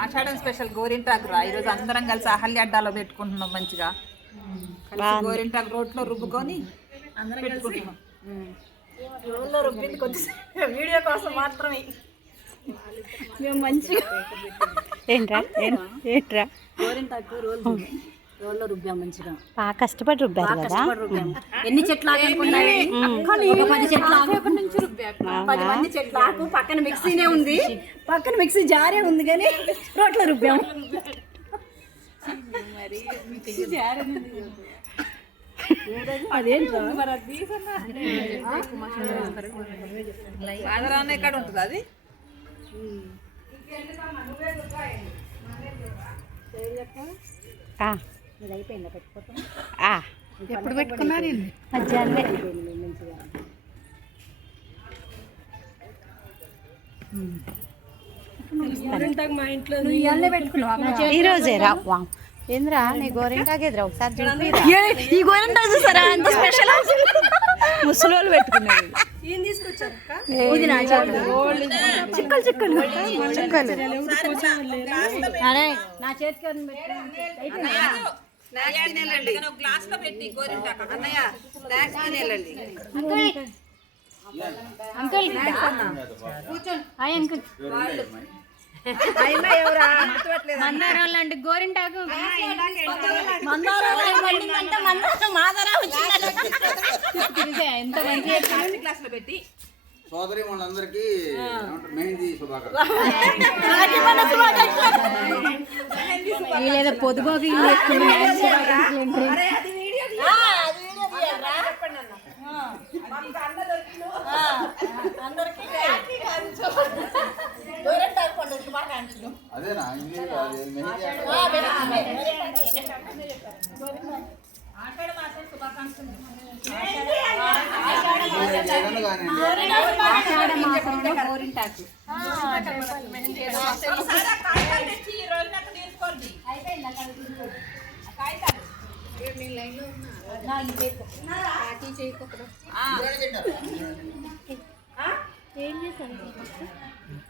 ఆషాఢం special గోరింటాకు రా. ఈరోజు అందరం కలిసి అహల్య అడ్డాలో పెట్టుకుంటున్నాం. మంచిగా గోరింటాకు రోట్లో రుబ్బుకొని అందరం పెట్టుకుంటున్నాం. రోల్లో రుబ్బింది కొద్దిసేపు వీడియో కోసం మాత్రమే. మేము మంచిగా ఏంట్రా గోరింటాకు రోల్లో రుబ్బాం మంచిగా. బాగా కష్టపడి రుబ్బారు కదా. ఎన్ని చెట్లు ఆకున్నాయి? 10 చెట్లు ఆకు, 10 మంది చెట్లు ఆకు. పక్కన మిక్సీనే ఉంది, పక్కన మిక్సీ జారే ఉంది కానీ రోట్లో రుబ్బాము. ఆదరాన్ని ఎక్కడ ఉంటుంది అది? ఎప్పుడు పెట్టుకున్నారు? మధ్యాహ్నం. ఈ రోజే రా. ఏంద్రా నీ గోరింటాకు ఎదురా ఒకసారి చూపిరా. ఈ గోరింటాకు చూసారా ఎంత స్పెషల్? ముసలి వాళ్ళు పెట్టుకున్నారు. చిక్కలు చిక్కలు చిక్కలు. అరే నా చేతికి గ్లాస్ లో పెట్టి గోరింటాకు అన్నయ్య వెళ్ళండి. అంకుల్ అంకుల్ మందారం లాంటి గోరింటాకు ఎంత మంచి గ్లాస్ లో పెట్టి సోదరి వాళ్ళందరికీ మెహందీ శుభాకాంక్షలు. లేదా పొదుగోకి అదేనా గోరింటాకు